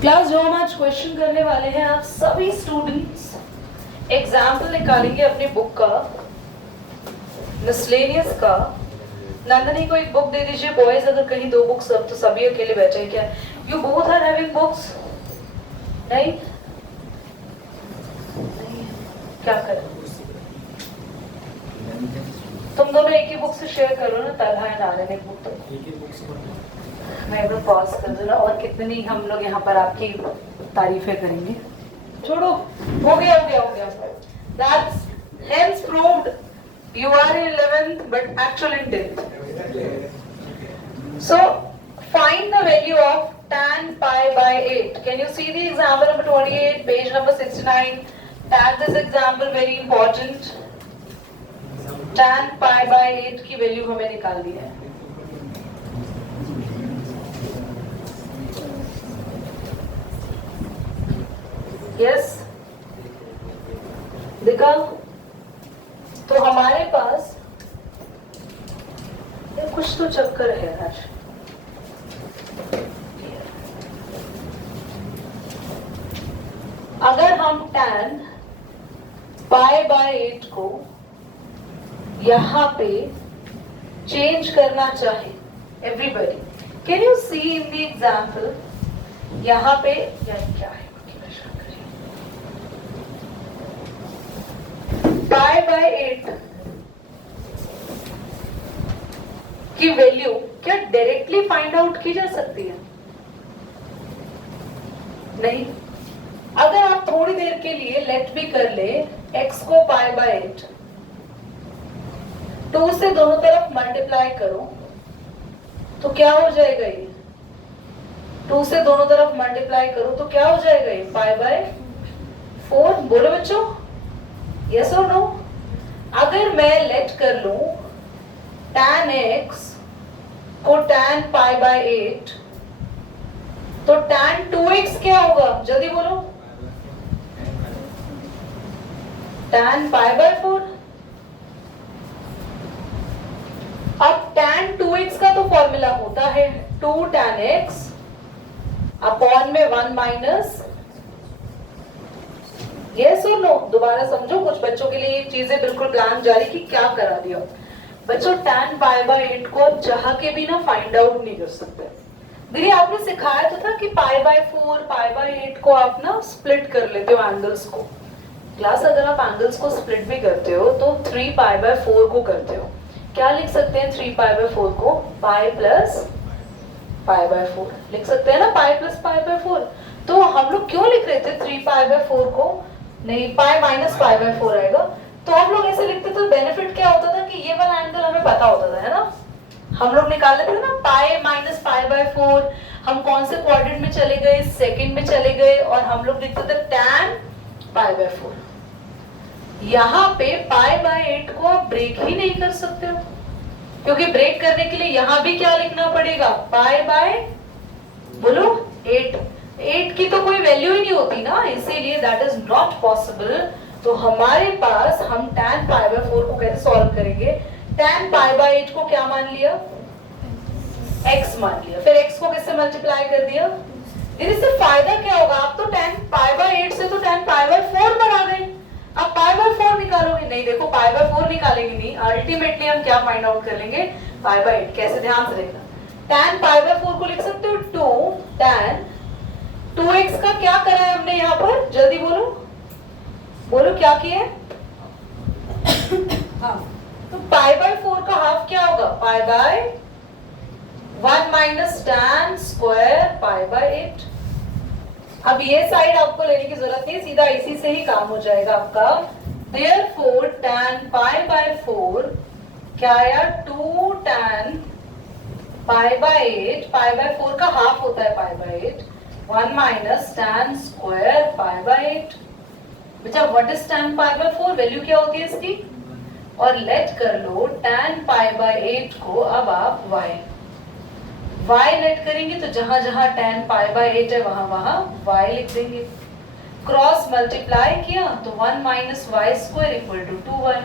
Class जो हम आज क्वेश्चन करने वाले हैं, आप सभी स्टूडेंट्स एग्जाम्पल निकालेंगे अपनी बुक का, मिसलेनियस का। नंदनी को एक बुक दे दीजिए बॉयज, अगर कहीं दो बुक्स अब तो सभी अकेले बैठे क्या? You both are having books? नहीं, क्या करें? तुम दोनों एक ही बुक से शेयर करो ना, तलहा है नारायण एक बुक तो मैं एक पॉज कर दूँ ना। और कितनी हम लोग यहाँ पर आपकी तारीफें करेंगे। छोड़ो, हो गया हो गया हो गया। That's hence proved you are in 11th but actually in 10th. So find the value of tan pi by 8. Can you see the example number 28, page number 69? Tag this example, very important. Tan pi by 8 की value हमें निकालनी है। Yes, देखा? तो हमारे पास कुछ तो चक्कर है आज। अगर हम tan पाई बाय 8 को यहाँ पे चेंज करना चाहे, everybody can you see in the example, यहाँ पे क्या है? पाई बाय 8 की वैल्यू क्या डायरेक्टली फाइंड आउट की जा सकती है? नहीं। अगर आप थोड़ी देर के लिए लेट भी कर ले x को पाई बाय 8, 2 से दोनों तरफ मल्टीप्लाई करो तो क्या हो जाएगा? ये 2 से दोनों तरफ मल्टीप्लाई करो तो क्या हो जाएगा? ये पाई बाय 4। बोलो बच्चों, यस और नो? अगर मैं लेट कर लूं tan x को tan पाई बाय 8, तो tan 2x क्या होगा? जल्दी बोलो। tan pi by 4। अब tan 2x का तो फॉर्मूला होता है 2 tan x अपॉन में 1 माइनस। यस और नो? दोबारा समझो, कुछ बच्चों के लिए चीजें बिल्कुल प्लान जारी की क्या करा दिया बच्चों। tan पाई बाय 8 को चाह के भी ना फाइंड आउट नहीं कर सकते। देखिए, आपने सिखाया तो था कि पाई बाय 4, पाई बाय 8 को आप ना स्प्लिट कर लेते हो एंगल्स को। क्लास अगर आप एंगल्स को स्प्लिट भी करते हो तो 3 पाई बाय 4 को करते हो। क्या लिख सकते हैं 3 पाई बाय 4 को? पाई प्लस पाई बाय 4 लिख सकते हैं ना, पाई प्लस पाई बाय 4। तो हम लोग क्यों लिख रहे थे 3 पाई बाय 4 को? नहीं, पाई माइनस पाई बाय 4 आएगा। तो हम लोग ऐसे लिखते थे, बेनिफिट क्या होता था कि ये वाला एंगल हमें पता होता था, है ना? हम लोग निकाल लेते थे ना पाई माइनस पाई बाय 4। हम कौन से क्वाड्रेंट में चले गए? सेकंड में चले गए, और हम लोग लिखते थे tan पाई बाय 4। यहाँ पे पाई बाय 8 को आप ब्रेक ही नहीं कर सकते हो, क्योंकि ब्रेक करने के लिए यहाँ भी क्या लिखना पड़ेगा? पाई बाय, बोलो, 8 की तो कोई वैल्यू ही नहीं होती ना, इसीलिए दैट इज नॉट पॉसिबल। तो हमारे पास हम tan पाई बाय 4 को कैसे सॉल्व करेंगे? tan पाई बाय 8 को क्या मान लिया? x मान लिया। फिर x को किससे मल्टीप्लाई कर दिया? इससे फायदा क्या होगा? आप तो tan पाई बाय 8 से तो tan पाई बाय 4 पर आ गए। अब पाई बाय 4 निकालोगे? नहीं, देखो पाई बाय 4 निकालेंगे नहीं, अल्टीमेटली हम क्या फाइंड आउट कर लेंगे? Pi by 8। कैसे? ध्यान से देखना। tan पाई बाय 4 को लिख सकते हो 2 tan 2x का क्या करा है हमने यहाँ पर? जल्दी बोलो, बोलो क्या किया है? हाँ, तो पाई बाय 4 का हाफ क्या होगा? Pi by 1 minus tan square pi by 8। अब ये साइड आपको लेने की जरूरत नहीं, सीधा इसी से ही काम हो जाएगा आपका। Therefore tan पाई बाय 4 क्या आया? 2 tan pi by 8। Pi by 4 का हाफ होता है pi by 8। 1 minus tan square pi by 8। बेटा, what is tan pi by 4? Value क्या होती है इसकी? और लेट कर लो tan पाई बाय 8 को अब आप y लेट करेंगे, तो जहां जहां tan पाई बाय 8 है वहां वहां y लिख देंगे। क्रॉस मल्टीप्लाई किया तो 1 minus y square equal to 2y।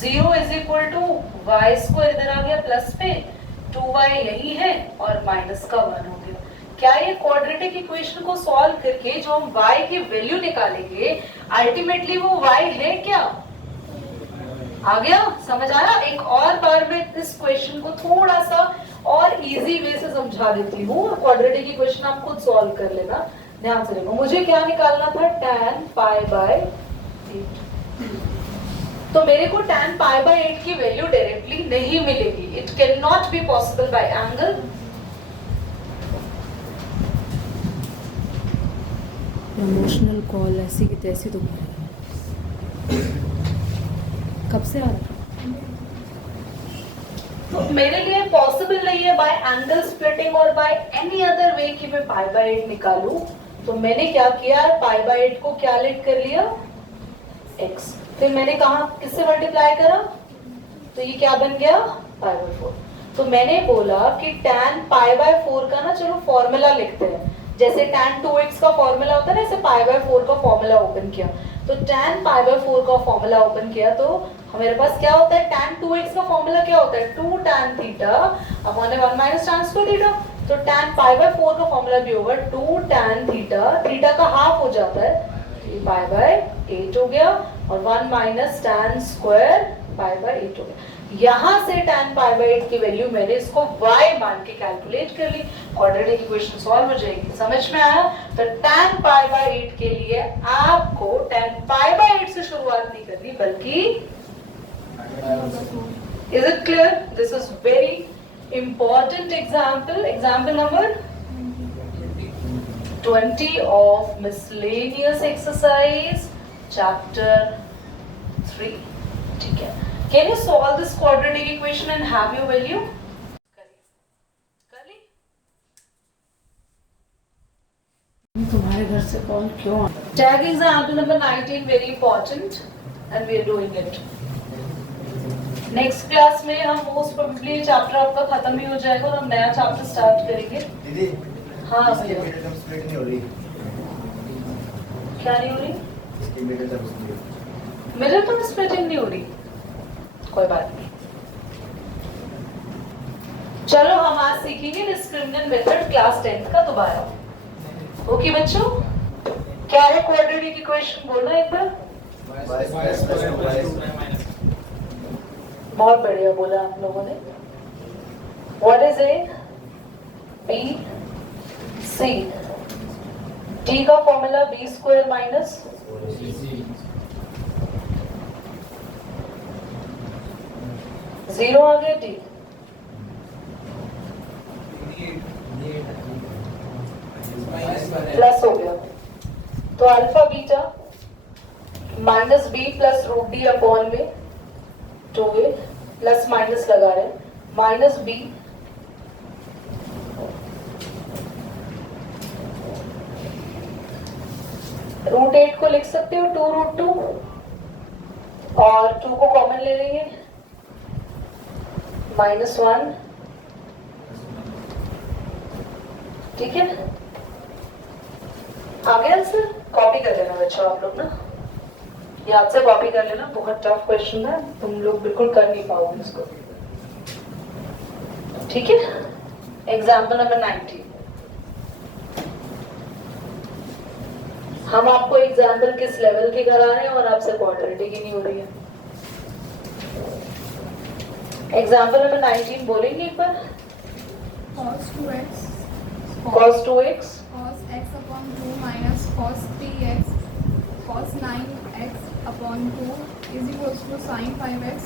0 is equal to y square, इधर आ गया प्लस पे, 2y यही है और माइनस का 1 हो गया। क्या ये क्वाड्रेटिक इक्वेशन को सॉल्व करके जो हम y की वैल्यू निकालेंगे अल्टीमेटली वो y है क्या? आ गया? समझ आया? एक और बार मैं इस क्वेश्चन को थोड़ा सा और इजी वे से समझा देती हूँ। क्वाड्रेटिक इक्वेशन आप खुद सॉल्व कर लेना, ध्यान से देखो। मुझे क्या निकालना था? tan pi by 8। तो मेरे को tan पाई बाय 8 की वैल्यू डायरेक्टली नहीं मिलेगी। It can not be possible by angle. Promotional call ऐसी की तैसी तो कब से आ रहा है? तो मेरे लिए पॉसिबल नहीं है बाय एंगल स्प्लिटिंग और बाय एनी अदर वे कि मैं पाई बाय 8 निकालूं। तो मैंने क्या किया? पाई बाय 8 को क्या लेट कर लिया? x। फिर मैंने कहा किससे मल्टीप्लाई करा? तो ये क्या बन गया? Pi by 4। तो मैंने बोला कि tan पाई बाय 4 का ना चलो फॉर्मूला लिखते हैं। जैसे tan 2x का फॉर्मूला होता है ना, ऐसे पाई बाय 4 का फॉर्मूला ओपन किया। तो tan पाई बाय 4 का फॉर्मूला ओपन किया तो हमारे पास क्या होता है? tan 2x का फॉर्मूला क्या होता है? 2 tan theta upon 1 minus tan square theta. तो tan पाई बाय 4 का फॉर्मूला भी होगा 2 tan थीटा, थीटा का हाफ हो जाता है, पाई बाय 8 हो गया, और 1 minus tan square pi by 8 हो गया। यहां से tan पाई बाय 8 की वैल्यू मैंने इसको y मान के कैलकुलेट कर ली, क्वाड्रेटिक इक्वेशन सॉल्व हो जाएगी। समझ में आया? तो tan पाई बाय 8 के लिए आपको tan पाई बाय 8 से शुरुआत नहीं करनी, बल्कि is it clear? This is very important example, example number 20 of miscellaneous exercise chapter 3. ठीक है? Can you solve this quadratic equation and have your value? कर ली? तुम्हारे घर से कॉल क्यों आ? Tag example number 19 very important and we are doing it. Next class में हम most probably chapter आपका खत्म ही हो जाएगा और हम नया चैप्टर स्टार्ट करेंगे। दीदी, हाँ इसकी मिडिल टर्म स्प्लिट नहीं हो रही। क्या नहीं हो रही? इसकी middle term split. Middle term splitting नहीं हो रही, कोई बात नहीं। चलो हम आज सीखेंगे डिस्क्रिमिनेंट मेथड क्लास 10th का दोबारा। ओके बच्चों, क्या है क्वाड्रेटिक इक्वेशन? बोलना एक बार। बहुत बढ़िया बोला आप लोगों ने। What is A B C? T का formula B square minus zero आ गया टी। प्लस हो गया तो alpha beta minus B plus root D upon में 2a प्लस माइनस लगा रहे हैं, माइनस बी रूट 8 को लिख सकते हो 2 रूट 2 और 2 को कॉमन ले लेंगे, -1। ठीक है, आ गया आंसर? कॉपी कर लेना बच्चों आप लोग ना, याद से कॉपी कर लेना। बहुत टफ क्वेश्चन है, तुम लोग बिल्कुल कर नहीं पाओगे इसको। ठीक है, एग्जाम्पल नंबर 19। हम आपको एग्जाम्पल किस लेवल की करा रहे हैं और आपसे क्वाड्रेटिक ही नहीं हो रही है। एग्जाम्पल नंबर 19 बोलेंगे एक बार? cos 2x cos 2x cos x upon 2 minus cos 3x cos 9x upon 2 is equals to sin 5x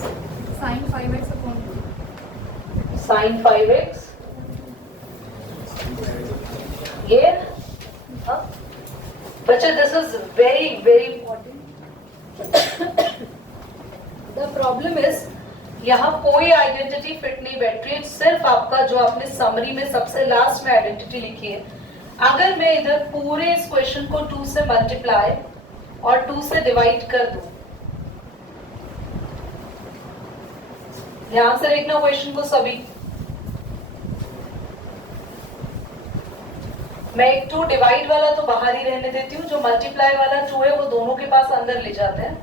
upon 2. sin 5x ये हाँ बच्चे, this is very very important. The problem is यहाँ कोई identity fit नहीं बैठ रही है, सिर्फ आपका जो आपने समरी में सबसे लास्ट में आइडेंटिटी लिखी है। अगर मैं इधर पूरे इस क्वेश्चन को 2 से मल्टीप्लाई और 2 से डिवाइड कर दूं, ध्यान से देखना क्वेश्चन को सभी। मैं एक 2 डिवाइड वाला तो बाहर ही रहने देती हूँ, जो मल्टीप्लाई वाला 2 है वो दोनों के पास अंदर ले जाते हैं।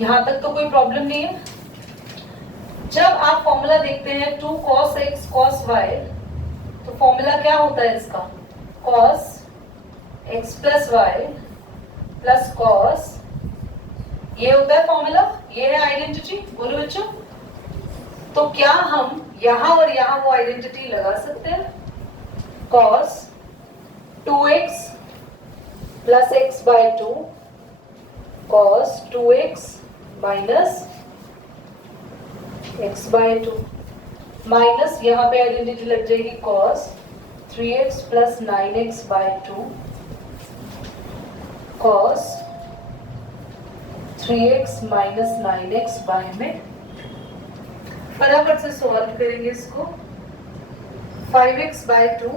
यहां तक तो कोई प्रॉब्लम नहीं है। जब आप फॉर्मूला देखते हैं 2 cos x cos y, तो फॉर्मूला क्या होता है इसका? cos x plus y plus cos, ये होता है फॉर्मूला, ये है आइडेंटिटी। बोलो बच्चों, तो क्या हम यहां और यहां वो आइडेंटिटी लगा सकते हैं? cos 2x plus x by 2 cos 2x minus x by 2 minus यहाँ पे आइडेंटिटी लग जाएगी cos 3x plus 9x by 2 cos 3x minus 9x by में। फटाफट से सॉल्व करेंगे इसको। 5x by 2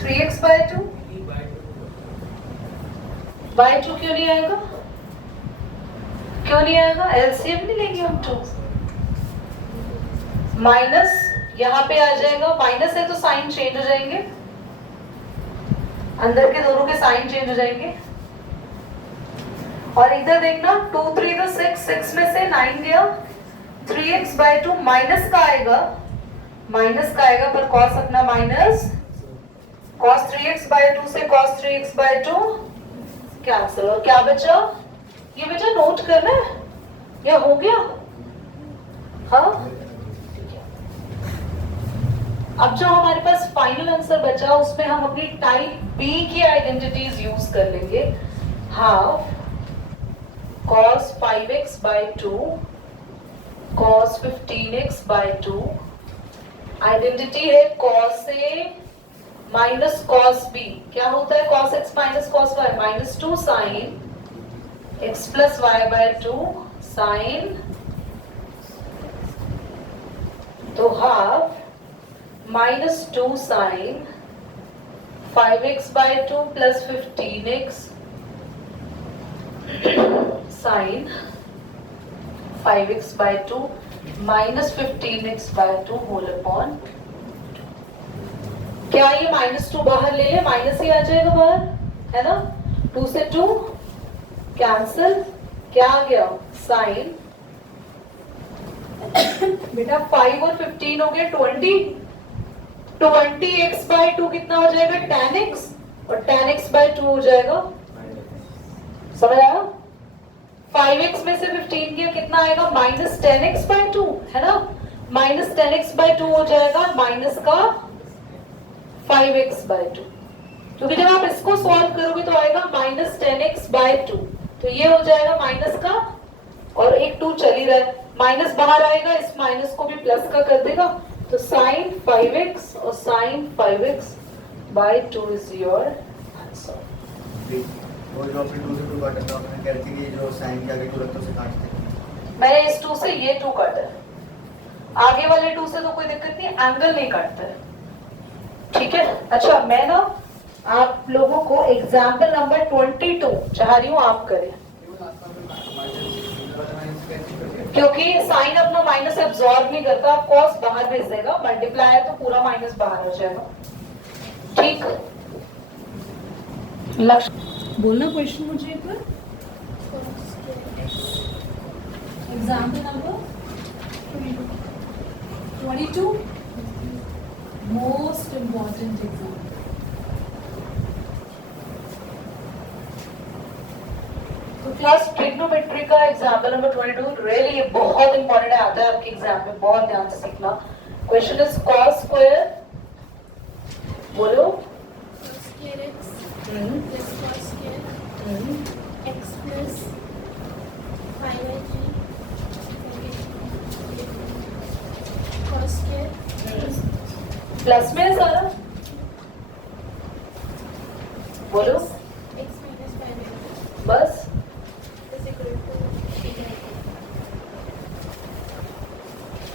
3x bye 2 bye 2 क्यों नहीं आएगा? क्यों नहीं आएगा? एलसीएम नहीं लेंगे हम 2। माइनस यहाँ पे आ जाएगा, माइनस है तो साइन चेंज हो जाएंगे, अंदर के दोनों के साइन चेंज हो जाएंगे। और इधर देखना 2 3 तो 6, 6 में से 9 गया, 3x बाय 2 माइनस का आएगा, माइनस का आएगा पर cos अपना माइनस, cos 3x बाय 2 से cos 3x बाय 2 कैंसिल। और क्या बचा? ये बेटा नोट करना है या हो गया? हाँ, अब जो हमारे पास फाइनल आंसर बचा उसमें हम अपनी टाइप बी की आइडेंटिटीज यूज कर लेंगे। Half cos 5x by 2 cos 15x by 2, identity है cos a minus cos b। क्या होता है cos x minus cos y? Minus 2 sine x plus y by 2 sine, तो half minus 2 sine 5x by 2 plus 15x sine 5x by 2 minus 15x by 2 whole upon. क्या ये minus 2 बाहर ले ले? Minus ही आ जाएगा बाहर, है ना? 2 से 2 कैंसिल, क्या आ गया? साइन बेटा 5 और 15 हो गए 20, 20x बाय 2 कितना हो जाएगा? tan x, और tan x बाय 2 हो जाएगा, समझ आया? 5x में से 15 गया, कितना आएगा? माइनस 10x बाय 2, है ना? माइनस 10x बाय 2 हो जाएगा माइनस का 5x बाय 2, क्योंकि जब आप इसको सॉल्व करोगे तो आएगा माइनस 10x बाय 2, तो ये हो जाएगा माइनस का, और एक 2 चल ही रहा है, माइनस बाहर आएगा, इस माइनस को भी प्लस का कर देगा, तो साइन 5x और sine 5x by 2 is your answer. वो जो अपने 2 से 2 काटा था, मैंने कह रही थी कि जो साइन के आगे 2 रखते उसे काटते हैं। मैंने इस 2 से ये 2 काटा है, आगे वाले 2 से तो कोई दिक्कत नहीं, एंगल नहीं काटता है, ठीक है? अच्छा, मैं ना आप लोगों को एग्जाम्पल नंबर 22 चाह रही हूँ आप करें, क्योंकि साइन अपना माइनस एब्जॉर्ब नहीं करता, आप कॉस बाहर भेज देगा, मल्टीप्लाई है तो पूरा माइनस बाहर हो जाएगा, ठीक? लक्ष्य बोलना क्वेश्चन मुझे एक बार। Example number 22, most important example. तो क्लास ट्रिग्नोमेट्री का एग्जाम्पल नंबर 22 रियली ये बहुत इंपॉर्टेंट आता है आपके एग्जाम में, बहुत ध्यान से सीखना। क्वेश्चन इज cos स्क्वायर, बोलो प्लस में है सारा, बोलो बस।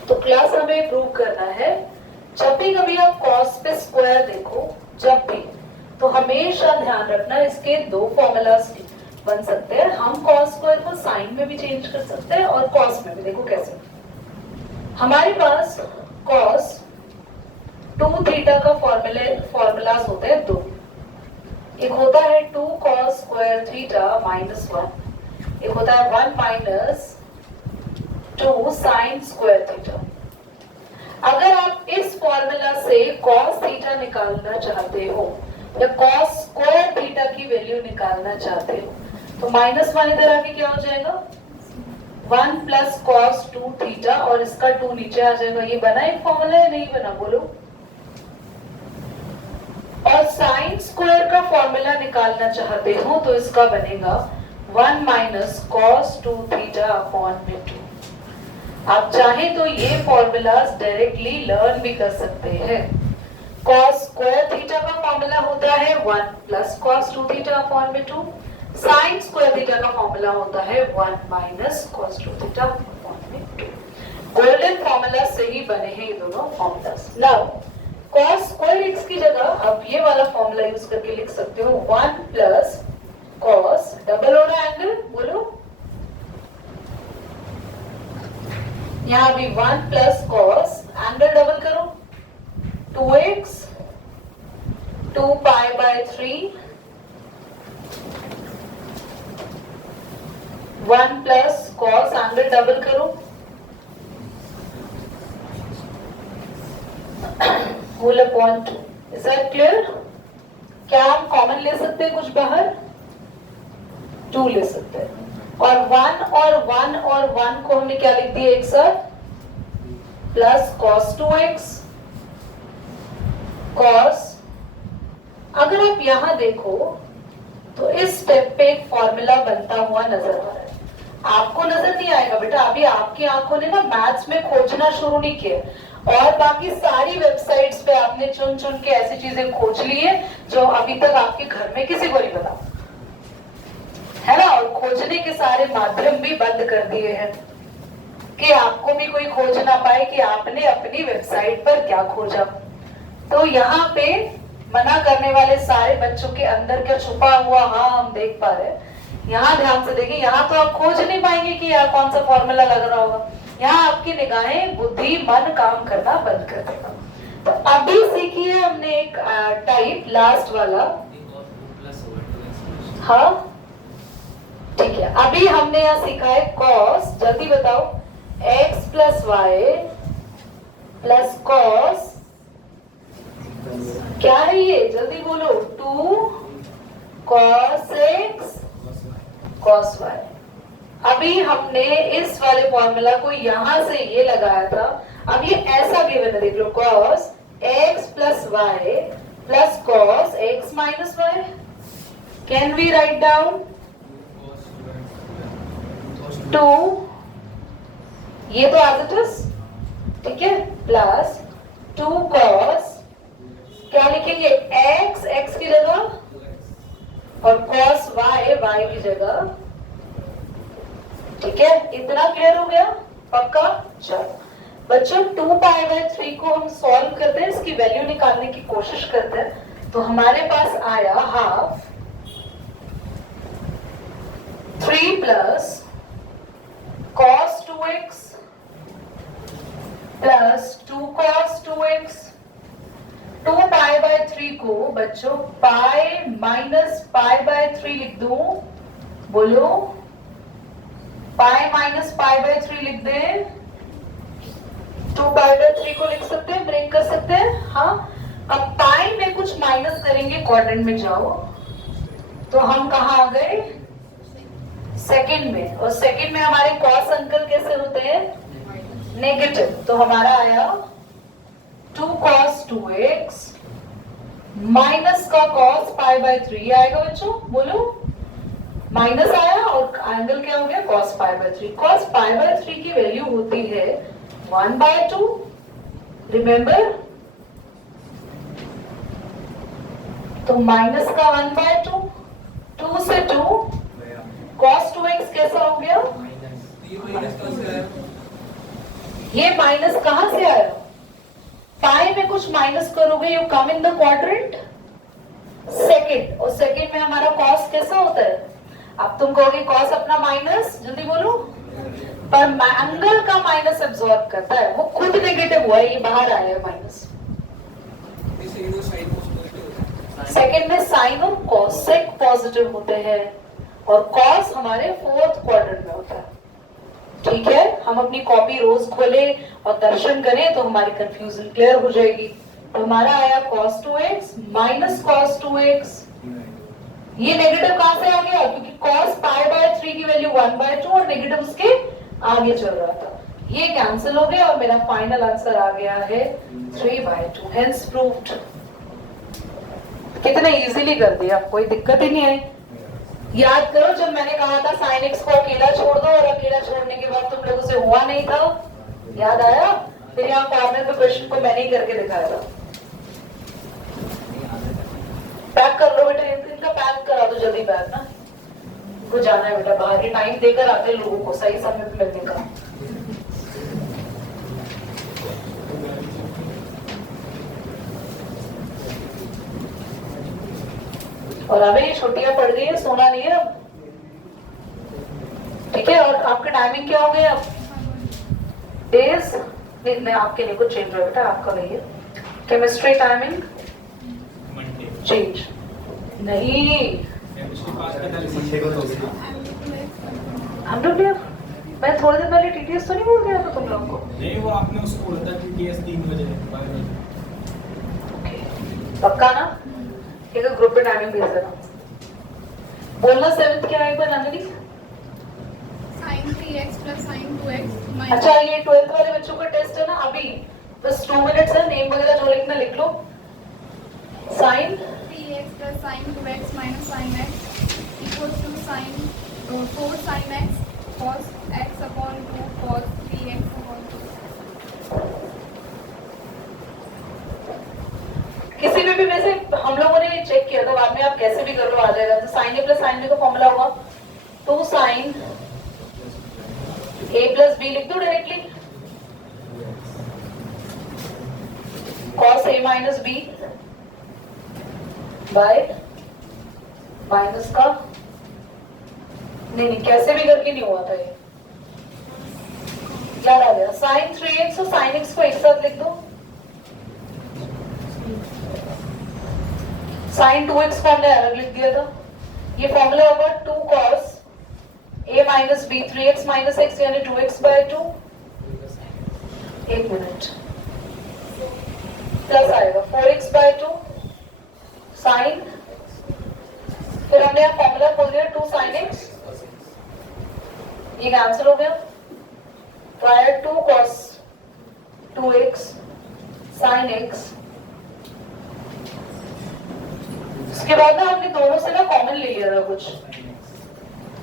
तो क्लास हमें प्रूव करना है, जब भी कभी आप cos पे स्क्वायर देखो, जब भी, तो हमेशा ध्यान रखना इसके 2 फॉर्मूलाज बन सकते हैं। हम cos स्क्वायर को साइन में भी चेंज कर सकते हैं और cos में भी। देखो कैसे, हमारे पास cos 2 थीटा का फॉर्मूलाज होते हैं 2। एक होता है 2 cos स्क्वायर थीटा माइनस 1, एक होता है 1 माइनस 2 साइन स्क्वायर थीटा। अगर आप इस फॉर्मूला से cos थीटा निकालना चाहते हो या cos स्क्वायर थीटा की वैल्यू निकालना चाहते हो तो -1 इधर आके क्या हो जाएगा 1 प्लस cos 2 थीटा और इसका 2 नीचे आ जाएगा। ये बना एक फॉर्मूला है, नहीं बना बोलो। और साइन स्क्वायर का फॉर्मूला निकालना चाहते हो तो इसका बनेगा 1 माइनस cos 2 थीटा अपॉन में 2। आप चाहे तो ये फॉर्मूलाज डायरेक्टली लर्न भी कर सकते हैं। cos स्क्वायर थीटा का फॉर्मूला होता है 1 प्लस cos 2 थीटा अपॉन में 2। साइन स्क्वायर थीटा का फॉर्मूला होता है 1 माइनस cos 2 थीटा अपॉन में 2। गोल्डन फॉर्मूला से ही बने हैं ये दोनों formulas. Now cos square x की जगह आप ये वाला फॉर्मूला यूज करके लिख सकते हो 1 प्लस cos डबल हो रहा है एंगल, बोलो यहाँ भी 1 प्लस cos एंगल डबल करो 2x 2 pi by 3 1 plus cos angle double करो whole upon 2। Is that clear? क्या हम कॉमन ले सकते हैं कुछ बाहर? 2 ले सकते हैं और 1 और 1 और 1 को हमने क्या लिख दिया एक साथ प्लस cos 2x cos। अगर आप यहां देखो तो इस स्टेप पे एक फॉर्मूला बनता हुआ नजर आ रहा है। आपको नजर नहीं आएगा बेटा, अभी आपकी आंखों ने ना मैथ्स में खोजना शुरू नहीं किया और बाकी सारी वेबसाइट्स पे आपने चुन चुन के ऐसी चीजें खोज ली है जो अभी तक आपके घर में किसी को नहीं पता है ना। और खोजने के सारे माध्यम भी बंद कर दिए हैं कि आपको भी कोई खोज ना पाए कि आपने अपनी वेबसाइट पर क्या खोजा। तो यहाँ पे मना करने वाले सारे बच्चों के अंदर क्या छुपा हुआ, हाँ हम देख पा रहे हैं। यहाँ ध्यान से देखिए, यहाँ तो आप खोज नहीं पाएंगे कि यहाँ कौन सा फॉर्मूला लग रहा होगा। यहाँ आपकी निगाहें बुद्धि मन काम करना बंद कर देगा। तो अभी सीखिए हमने एक टाइप लास्ट वाला, हाँ ठीक है। अभी हमने यहाँ सीखा है cos, जल्दी बताओ, x plus y plus cos, क्या है ये जल्दी बोलो, 2 cos x cos y। अभी हमने इस वाले फॉर्मूला को यहां से ये लगाया था, अब ये ऐसा गिवन है, देख लो cos x plus y plus cos x minus y. Can we write down 2, ये तो एज इट इज, ठीक है, प्लस 2 cos, क्या लिखेंगे x x की जगह और cos y y की जगह, ठीक है। इतना क्लियर हो गया? पक्का? चलो बच्चों 2 पाई बाय 3 को हम सॉल्व करते हैं, इसकी वैल्यू निकालने की कोशिश करते हैं। तो हमारे पास आया half 3 plus cos 2x plus 2 cos 2x। 2 pi by 3 को बच्चों पाई माइनस पाई बाय 3 लिख दूं, बोलो पाई माइनस पाई बाय 3 लिख दें। 2 पाई बाय 3 को लिख सकते हैं, ब्रेक कर सकते हैं, हाँ। अब पाई में कुछ माइनस करेंगे, क्वाड्रेंट में जाओ तो हम कहाँ आ गए? सेकंड में। और सेकंड में हमारे cos अंकल कैसे होते हैं? नेगेटिव। तो हमारा आया 2 cos 2x माइनस का cos पाई बाय 3 आएगा बच्चों, बोलो माइनस आया और एंगल क्या हो गया? cos pi by 3। cos pi by 3 की वैल्यू होती है 1/2, रिमेंबर। तो माइनस का 1/2, 2 से 2 cos 2x कैसा हो गया? ये माइनस कहां से आया? पाई में कुछ माइनस करोगे, you come in the quadrant second, और सेकंड में हमारा cos कैसा होता है? अब तुम कहोगे cos अपना माइनस, जल्दी बोलो, पर एंगल का माइनस एब्जॉर्ब करता है, वो खुद नेगेटिव हुआ है, ये बाहर आया है माइनस। सेकंड में साइन और cosec पॉजिटिव होते हैं और cos हमारे 4th क्वाड्रेंट में होता है, ठीक है। हम अपनी कॉपी रोज खोले और दर्शन करें तो हमारी कंफ्यूजन क्लियर हो जाएगी। तो हमारा आया cos 2x minus cos 2x। ये नेगेटिव कहां से आ गया? क्योंकि cos π/3 की वैल्यू 1/2 और नेगेटिव उसके आगे चल रहा था। ये कैंसिल हो गया और मेरा फाइनल आंसर आ गया है 3/2। Hence proved. कितना इजीली कर दिया, कोई दिक्कत ही नहीं आई। याद करो जब मैंने कहा था sin x को अकेला छोड़ दो और अकेला छोड़ने के बाद तुम लोगों से हुआ नहीं था, याद आया? फिर यहाँ कॉर्नर पे क्वेश्चन को मैंने ही करके दिखाया था। पैक कर लो बेटा, इनका पैक करा दो जल्दी बैग ना, इनको जाना है बेटा बाहर। ही टाइम देकर आते लोगों को सही समय पे मिलने का। और अभी छुट्टियां पड़ गई है, सोना नहीं है अब, ठीक है? और आपका टाइमिंग क्या हो गया अब? डेज नहीं, आपके लिए कुछ चेंज हो बेटा, आपका नहीं है। केमिस्ट्री टाइमिंग चेंज नहीं, हम लोग मैं थोड़ी देर पहले टीटीएस तो नहीं बोल दिया था तुम लोगों को? नहीं, वो आपने उसको बोला था टीटीएस 3 बजे पक्का ना? ठीक है, ग्रुप पे टाइमिंग भेज देना। बोलना 7th क्या है एक बार Nandini? sin 3x plus sin 2x अच्छा, ये 12th वाले बच्चों का टेस्ट है ना, अभी बस 2 मिनट्स है, नेम वगैरह जो लिखना लिख लो। sin 3x plus sin 2x minus sin x equals to sin 4 sin x cos x upon 2 cos 3x upon 2। किसी में भी वैसे हम लोगों ने चेक किया था, बाद में आप कैसे भी कर लो आ जाएगा। तो sin a plus sin b का फॉर्मूला होगा 2 sin a प्लस b, लिख दो directly. cos a minus b bye minus का, नहीं कैसे भी करके नहीं हुआ था ये, याद आ गया। sin 3x और sin x को एक साथ लिख दो। sin 2x को हमने अलग लिख दिया था। ये फॉर्मूला होगा 2 cos a minus b 3x minus x यानी 2x/2। एक मिनट, प्लस आएगा 4x/2 साइन, फिर हमने यहाँ फॉर्मूला खोल दिया 2 sin x, ये कैंसिल हो गया। तो आया 2 cos 2x sin x। उसके बाद ना हमने दोनों से ना कॉमन ले लिया था कुछ,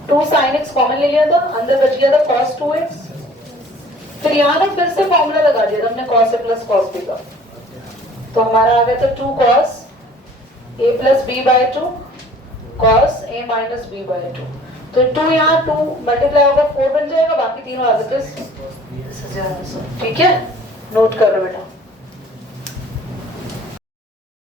2 sin x कॉमन ले लिया था, अंदर बच गया था cos 2x। फिर यहाँ ना फिर से फॉर्मूला लगा दिया था हमने cos a plus cos b का, तो हमारा आ गया था 2 cos a plus b/2 cos a minus b/2। तो 2 यहाँ 2 मल्टीप्लाई होगा 4 बन जाएगा, बाकी तीनों एज इट इज। ठीक है, नोट कर लो बेटा।